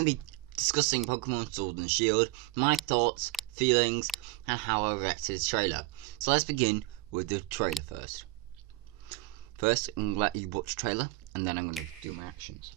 going to be discussing Pokemon Sword and Shield, my thoughts, feelings, and how I reacted to the trailer. So let's begin with the trailer first. First, I'm going to let you watch the trailer, and then I'm going to do my actions.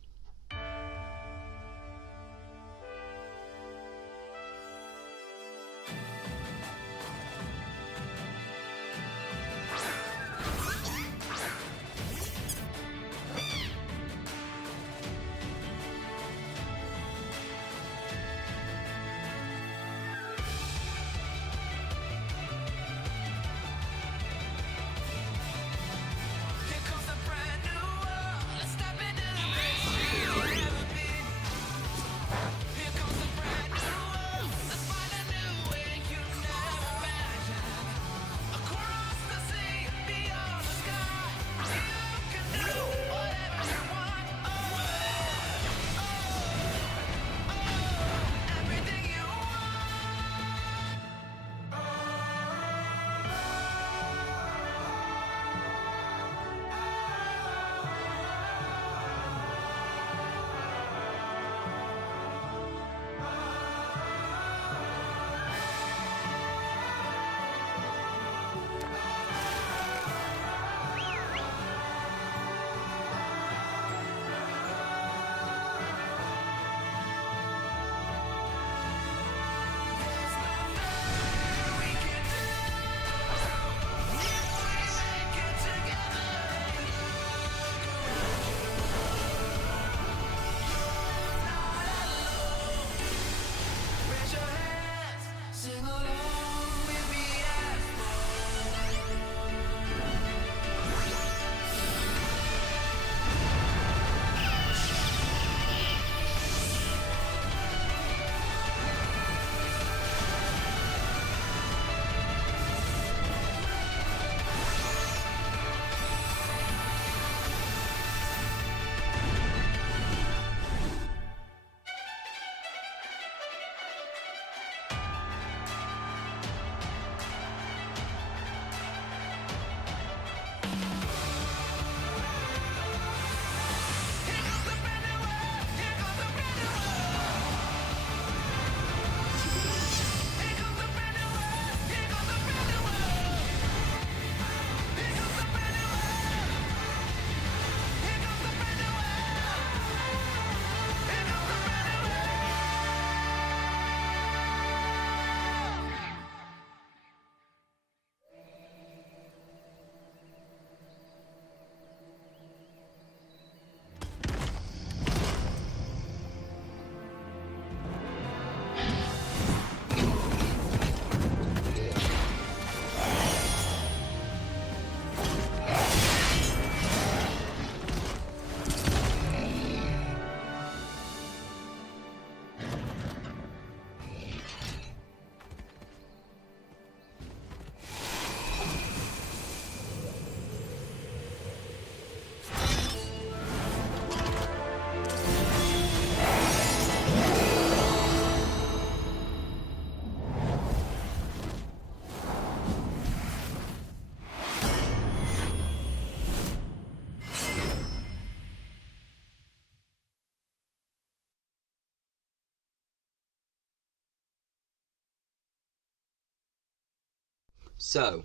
So,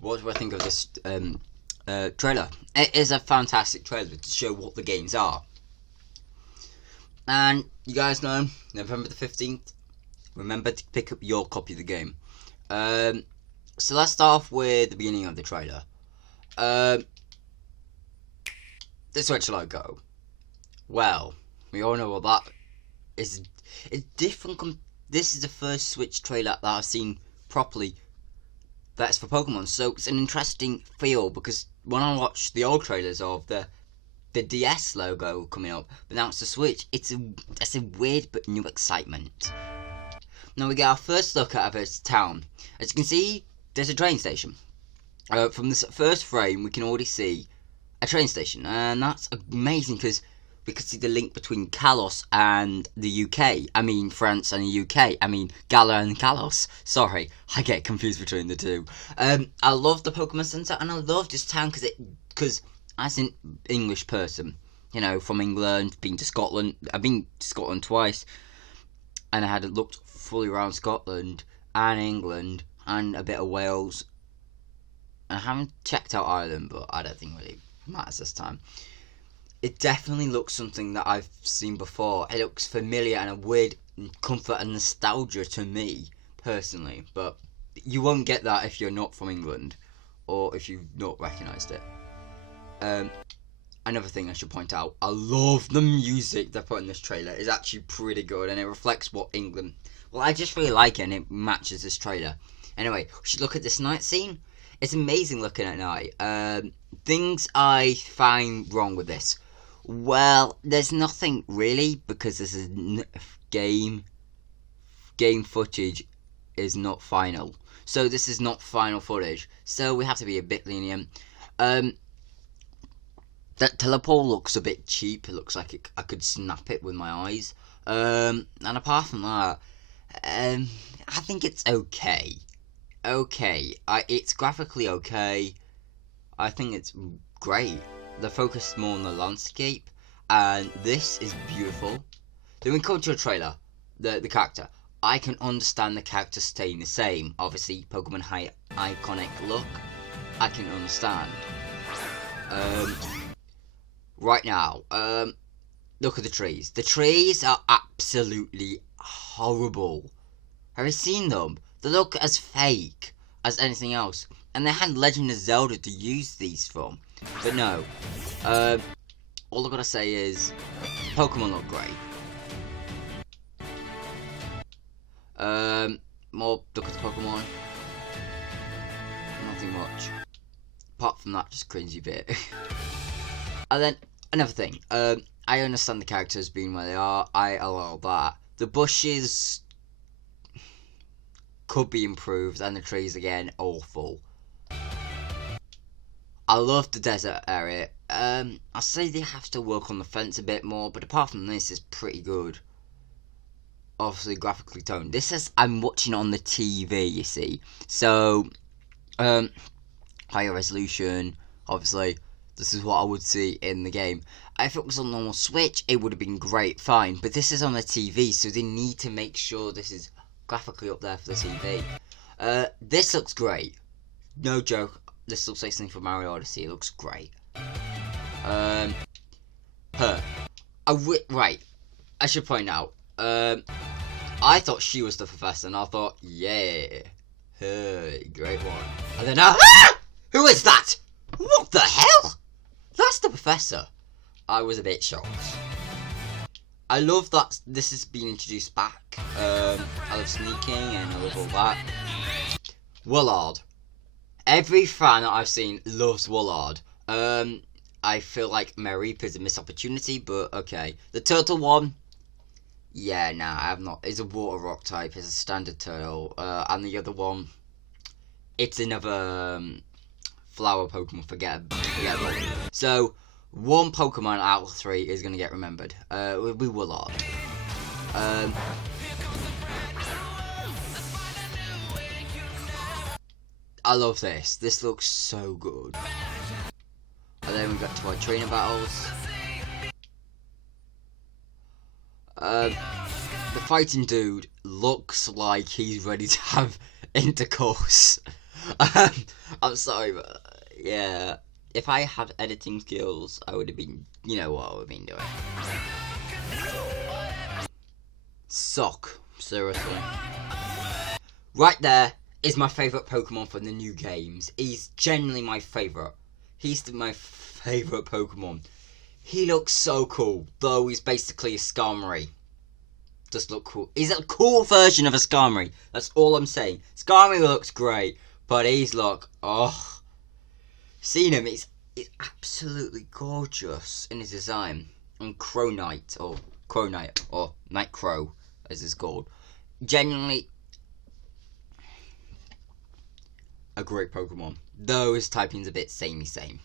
what do I think of this trailer? It is a fantastic trailer to show what the games are. And you guys know, November the 15th, remember to pick up your copy of the game. So let's start off with the beginning of the trailer. The Switch logo. Well, we all know what that is. It's different. This is the first Switch trailer that I've seen properly that's for Pokemon, so it's an interesting feel, because when I watched the old trailers of the DS logo coming up, but now it's the Switch, it's a weird but new excitement. Now we get our first look at this town. As you can see, there's a train station. From this first frame, we can already see a train station, and that's amazing because we can see the link between Kalos and the UK. I mean, France and the UK. I mean, Galar and Kalos. Sorry, I get confused between the two. I love the Pokemon Center, and I love this town because as an English person, you know, from England, been to Scotland. I've been to Scotland twice, and I had looked fully around Scotland and England and a bit of Wales. I haven't checked out Ireland, but I don't think it really matters this time. It definitely looks something that I've seen before. It looks familiar and a weird comfort and nostalgia to me, personally. But you won't get that if you're not from England, or if you've not recognised it. Another thing I should point out, I love the music they put in this trailer. It's actually pretty good, and it reflects what England... Well, I just really like it, and it matches this trailer. Anyway, we should look at this night scene. It's amazing looking at night. Things I find wrong with this. Well, there's nothing really, because this is game footage is not final. So this is not final footage. So we have to be a bit lenient. That teleport looks a bit cheap. It looks like I could snap it with my eyes. And apart from that, I think it's okay. It's graphically okay. I think it's great. They're focused more on the landscape, and this is beautiful. Then we come to a trailer. The character. I can understand the character staying the same. Obviously, Pokemon high iconic look. I can understand. Right now, look at the trees. The trees are absolutely horrible. Have you seen them? They look as fake as anything else. And they had Legend of Zelda to use these from. But no. All I've got to say is, Pokemon look great. More look at the Pokemon. Nothing much. Apart from that, just cringy bit. And then, another thing. I understand the characters being where they are. I allow that. The bushes could be improved, and the trees, again, awful. I love the desert area. I say they have to work on the fence a bit more, but apart from this, it's pretty good. Obviously, graphically toned. This is, I'm watching on the TV, you see. So, higher resolution, obviously. This is what I would see in the game. If it was on normal Switch, it would have been great, fine. But this is on the TV, so they need to make sure this is graphically up there for the TV. This looks great. No joke. This looks like something from Mario Odyssey. It looks great. Right. I should point out. I thought she was the professor, and I thought, yeah, hey, great one. And then who is that? What the hell? That's the professor. I was a bit shocked. I love that this has been introduced back. I love sneaking and I love all that. Wullard. Every fan that I've seen loves Wullard. I feel like Mareep is a missed opportunity, but okay. The turtle one, yeah, nah, I have not. It's a water rock type. It's a standard turtle. And the other one, it's another flower Pokemon. Forgettable. So, one Pokemon out of 3 is going to get remembered. We Wullard. I love this. This looks so good. And then we got to our trainer battles. The fighting dude looks like he's ready to have intercourse. I'm sorry, but yeah. If I had editing skills, I would have been, you know what I would have been doing. Sock. Seriously. Right there is my favourite Pokemon from the new games. He's genuinely my favourite. He's my favourite Pokemon. He looks so cool, though he's basically a Skarmory. Just look cool. He's a cool version of a Skarmory. That's all I'm saying. Skarmory looks great, but he's seen him, he's absolutely gorgeous in his design. And Kronite, or Night Crow, as it's called. Genuinely a great Pokemon. Though his typing's a bit samey same.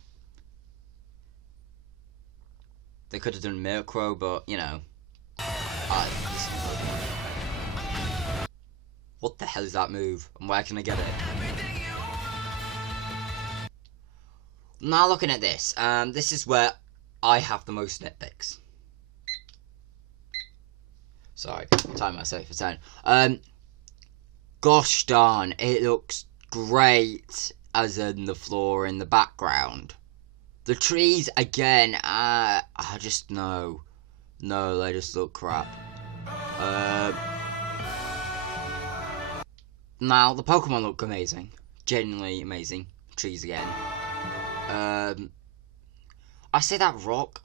They could have done Murkrow, but, you know. What the hell is that move? And where can I get it? Now looking at this, this is where I have the most nitpicks. Sorry, time myself for 10. Gosh darn, it looks great as in the floor in the background. The trees, again, I just, no, they just look crap. Now, the Pokemon look amazing. Genuinely amazing. Trees again. I say that rock.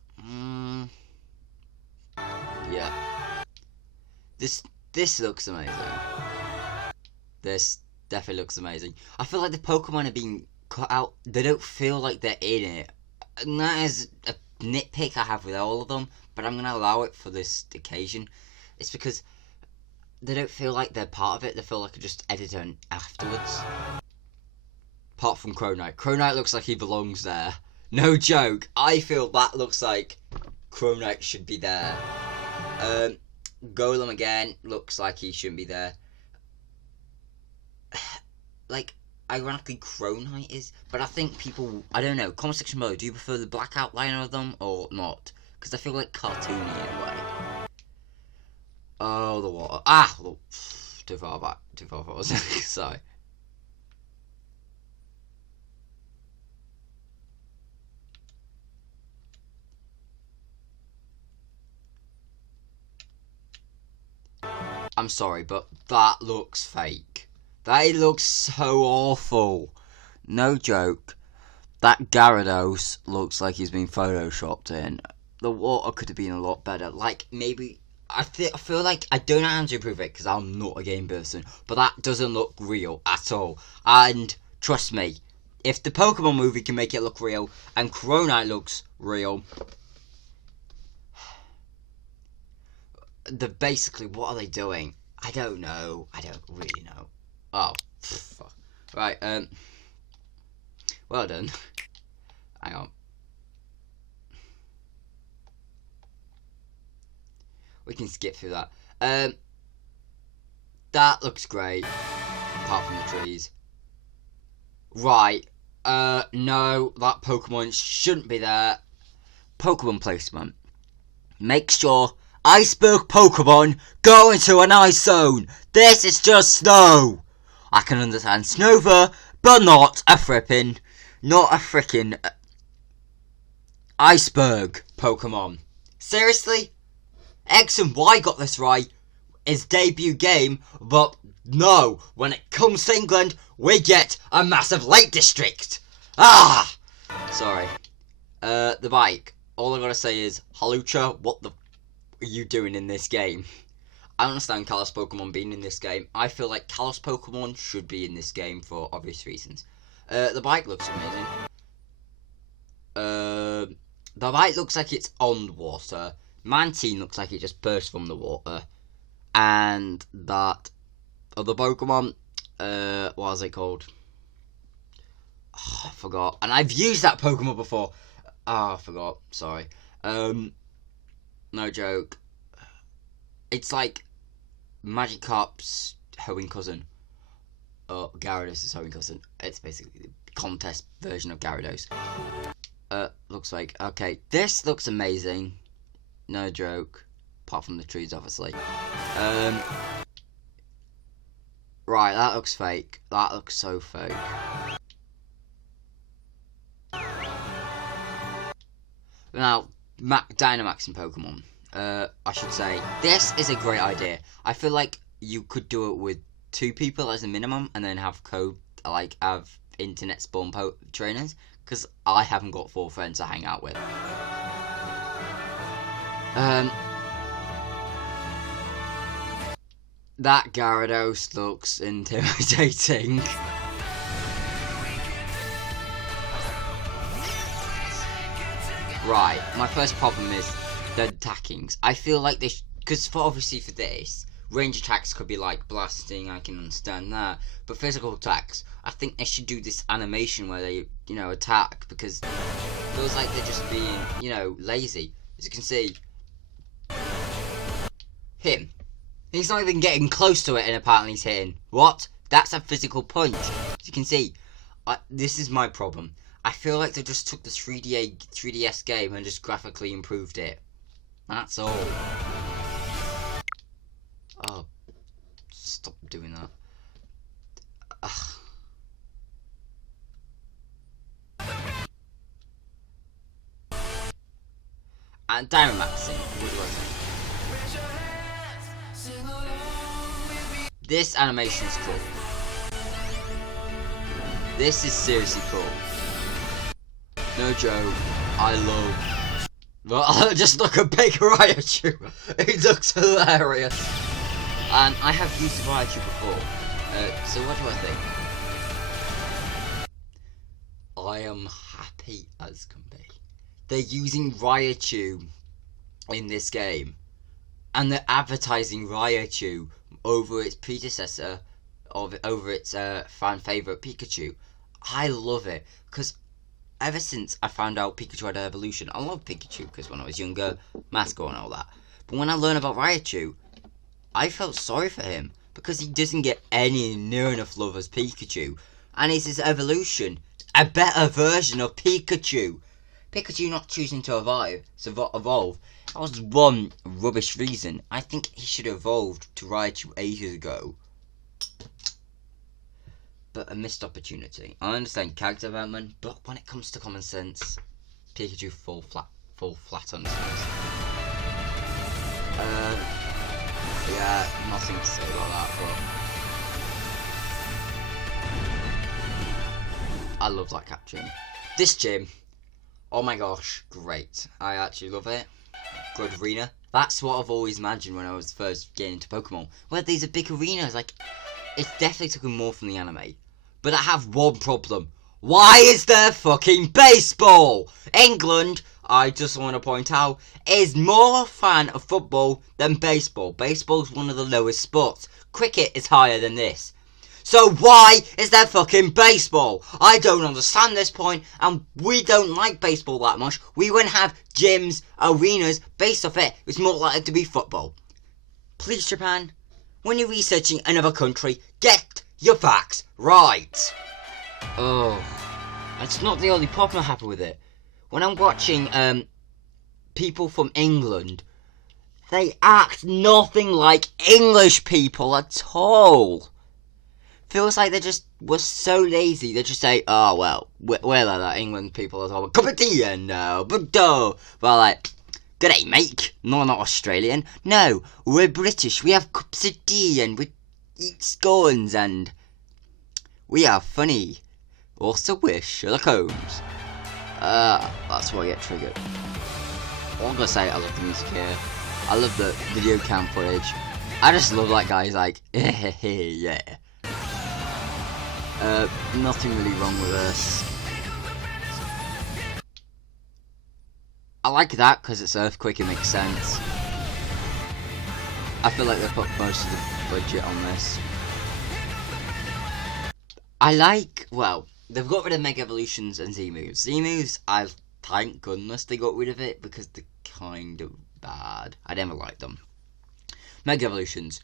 Yeah. This looks amazing. This definitely looks amazing. I feel like the Pokemon are being cut out. They don't feel like they're in it. And that is a nitpick I have with all of them, but I'm going to allow it for this occasion. It's because they don't feel like they're part of it. They feel like they're just edited afterwards. Apart from Cronite. Cronite looks like he belongs there. No joke. I feel that looks like Cronite should be there. Golem again looks like he shouldn't be there. Like, ironically, Cronite is, but I think people, I don't know, comment section below, do you prefer the black outline of them or not? Because I feel like cartoony in a way. Oh, the water. Ah! Look, too far back. Too far forward. Sorry. I'm sorry, but that looks fake. That looks so awful. No joke. That Gyarados looks like he's been photoshopped in. The water could have been a lot better. Like, maybe... I feel like I don't know how to improve it because I'm not a game person. But that doesn't look real at all. And trust me, if the Pokemon movie can make it look real and Cronite looks real... Basically, what are they doing? I don't know. I don't really know. Oh, fuck. Right, well done. Hang on. We can skip through that. That looks great. Apart from the trees. Right. No, that Pokemon shouldn't be there. Pokemon placement. Make sure Iceberg Pokemon go into an ice zone. This is just snow. I can understand Snover, but not a frickin' Iceberg Pokemon. Seriously? X and Y got this right. His debut game, but no, when it comes to England, we get a massive Lake District. Ah! Sorry. The bike. All I gotta say is, Hawlucha, what the are you doing in this game? I understand Kalos Pokemon being in this game. I feel like Kalos Pokemon should be in this game for obvious reasons. The bike looks amazing. The bike looks like it's on water. Mantine looks like it just burst from the water. And that other Pokemon, what was it called? Oh, I forgot. And I've used that Pokemon before. Oh, I forgot. Sorry. No joke. It's like Magikarp's Hoenn cousin. Or Gyarados' Hoenn cousin. It's basically the contest version of Gyarados. Looks like, okay, this looks amazing. No joke. Apart from the trees, obviously. Right, that looks fake. That looks so fake. Now, Dynamaxing Pokemon. I should say, this is a great idea. I feel like you could do it with 2 people as a minimum, and then have have internet spawn trainers, because I haven't got 4 friends to hang out with. That Gyarados looks intimidating. Right, my first problem is the attackings. I feel like they because obviously for this, range attacks could be like blasting, I can understand that, but physical attacks, I think they should do this animation where they, attack, because it feels like they're just being, lazy. As you can see, him. He's not even getting close to it and apparently he's hitting. What? That's a physical punch. As you can see, this is my problem. I feel like they just took the 3DS game and just graphically improved it. That's all. Oh, stop doing that. Ugh. And Diamond Maxing, what do I say? This animation's cool. This is seriously cool. No joke, I love... Well, just look at Big Raichu. It looks hilarious. And I have used Raichu before. So what do I think? I am happy as can be. They're using Raichu in this game. And they're advertising Raichu over its predecessor, over its fan favourite Pikachu. I love it, because ever since I found out Pikachu had an evolution, I love Pikachu, because when I was younger, mascot and all that. But when I learned about Raichu, I felt sorry for him, because he doesn't get any near enough love as Pikachu. And it's his evolution, a better version of Pikachu. Pikachu not choosing to evolve, that was one rubbish reason. I think he should have evolved to Raichu ages ago. But a missed opportunity. I understand character development, but when it comes to common sense, Pikachu fall flat on his face. Yeah, nothing to say about that, but I love that caption. This gym, oh my gosh, great. I actually love it. Good arena. That's what I've always imagined when I was first getting into Pokemon. Where these are big arenas, like, it's definitely taken more from the anime. But I have one problem. Why is there fucking baseball? England, I just want to point out, is more a fan of football than baseball. Baseball is one of the lowest sports. Cricket is higher than this. So why is there fucking baseball? I don't understand this point, and we don't like baseball that much. We wouldn't have gyms, arenas based off it. It's more likely to be football. Please, Japan, when you're researching another country, get your facts right. Oh, it's not the only problem I have with it. When I'm watching people from England, they act nothing like English people at all. Feels like they just were so lazy. They just say, oh, well, we're like that England people as well. Cup of tea and well, like, g'day, mate. No, not Australian. No, we're British. We have cups of tea and we eat scones and we are funny. Also wish Sherlock Holmes. That's why I get triggered. All I'm gonna say, I love the music here. I love the video cam footage. I just love that guy's like, yeah. Nothing really wrong with this. I like that because it's Earthquake, it makes sense. I feel like they've put most of the budget on this. I like, well, they've got rid of Mega Evolutions and Z-Moves. Z-Moves, I thank goodness they got rid of it because they're kind of bad. I never liked them. Mega Evolutions,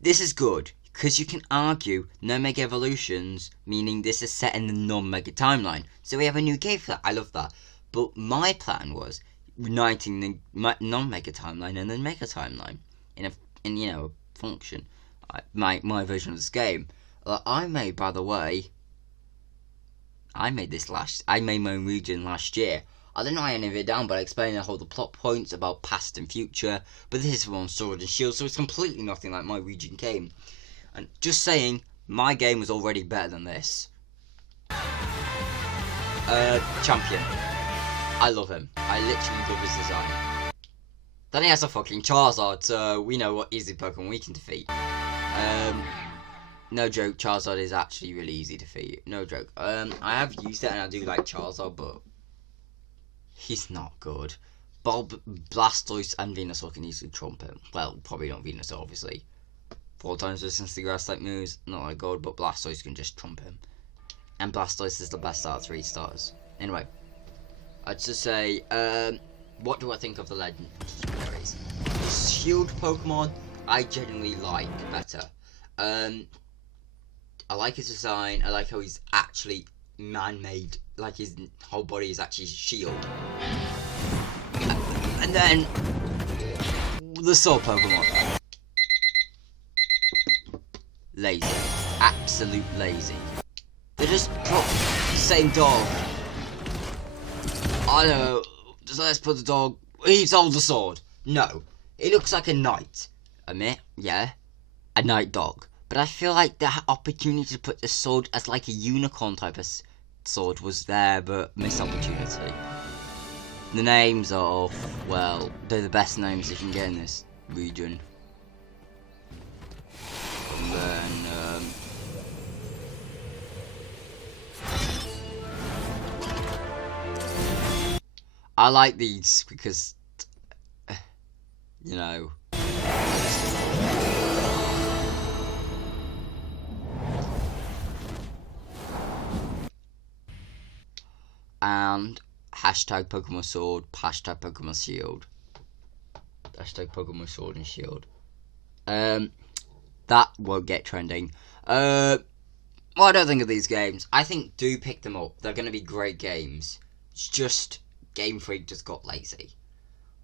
this is good. Because you can argue no Mega Evolutions, meaning this is set in the non-Mega timeline. So we have a new game for that. I love that. But my plan was uniting the non-Mega timeline and the Mega timeline in a function. My version of this game. I made, by the way, I made my own region last year. I don't know how I ended it down, but I explained the plot points about past and future. But this is from Sword and Shield, so it's completely nothing like my region game. And just saying, my game was already better than this. Champion. I love him. I literally love his design. Then he has a fucking Charizard, so we know what easy Pokemon we can defeat. No joke, Charizard is actually really easy to defeat. No joke. I have used it and I do like Charizard, but he's not good. Blastoise and Venusaur can easily trump him. Well, probably not Venusaur, obviously. 4 times resistance to grass type moves, not like good, but Blastoise can just trump him. And Blastoise is the best out of 3 stars. Anyway, I'd just say, what do I think of the legendaries? Shield Pokemon, I genuinely like better. I like his design, I like how he's actually man-made, like his whole body is actually shield. And then the sword Pokemon. Lazy. Absolute lazy. They just put the same dog. I don't know. Just let's put the dog. He's holds the sword. No. It looks like a knight. Admit, yeah. A knight dog. But I feel like the opportunity to put the sword as like a unicorn type of sword was there, but missed opportunity. The names are off. Well, they're the best names you can get in this region. And then, I like these because, you know. And hashtag Pokemon Sword, hashtag Pokemon Shield. Hashtag Pokemon Sword and Shield. That won't get trending. What I don't think of these games. I think do pick them up. They're going to be great games. It's just Game Freak just got lazy.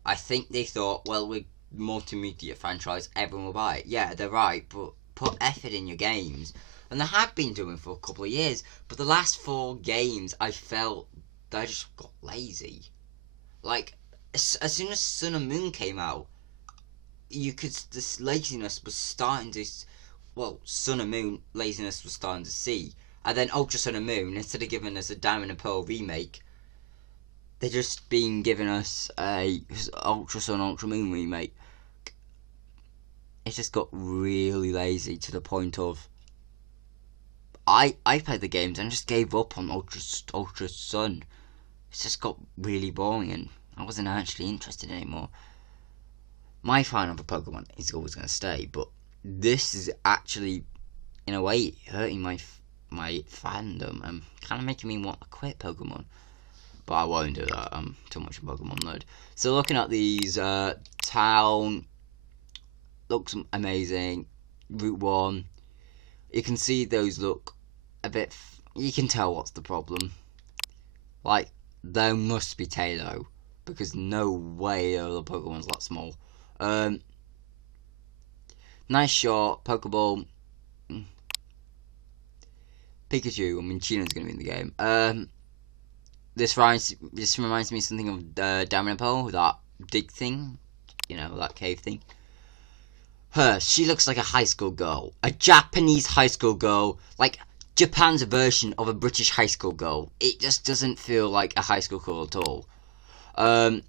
I think they thought, well, we're multimedia franchise, everyone will buy it. Yeah, they're right, but put effort in your games. And they have been doing for a couple of years. But the last 4 games, I felt they just got lazy. Like, as soon as Sun and Moon came out, this laziness was starting to, well, Sun and Moon laziness was starting to see. And then Ultra Sun and Moon, instead of giving us a Diamond and Pearl remake, they're just been giving us a Ultra Sun, Ultra Moon remake. It just got really lazy to the point of I played the games and just gave up on Ultra Sun. It just got really boring and I wasn't actually interested anymore. My fan of a Pokemon is always going to stay, but this is actually, in a way, hurting my fandom and kind of making me want to quit Pokemon. But I won't do that. I'm too much of a Pokemon nerd. So looking at these, town looks amazing. Route 1, you can see those look a bit. You can tell what's the problem. Like, there must be Tailo, because no way are the Pokemon's that small. Nice shot, Pokeball. Pikachu. I mean, Chino's gonna be in the game. This reminds me of something of Diamond and Pearl, that dig thing, you know, that cave thing. She looks like a high school girl, a Japanese high school girl, like Japan's version of a British high school girl. It just doesn't feel like a high school girl at all. And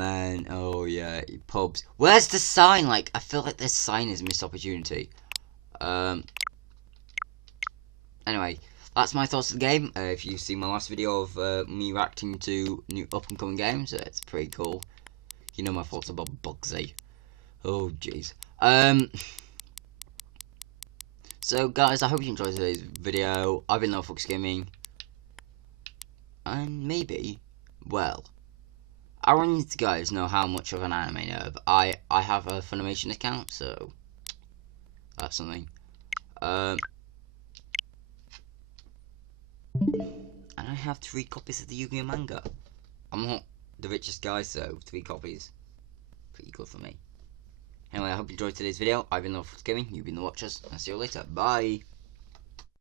then, oh yeah, pubs. Where's the sign? Like, I feel like this sign is a missed opportunity. Anyway, that's my thoughts of the game. If you've seen my last video of me reacting to new up-and-coming games, it's pretty cool. You know my thoughts about Bugsy. Oh, jeez. So, guys, I hope you enjoyed today's video. I've been LoFox Gaming. And maybe, well, I want you guys know how much of an anime nerd I have a Funimation account, so that's something. And I have 3 copies of the Yu-Gi-Oh manga. I'm not the richest guy, so 3 copies. Pretty good for me. Anyway, I hope you enjoyed today's video. I've been LoFox Gaming, you've been the watchers, and I'll see you later. Bye!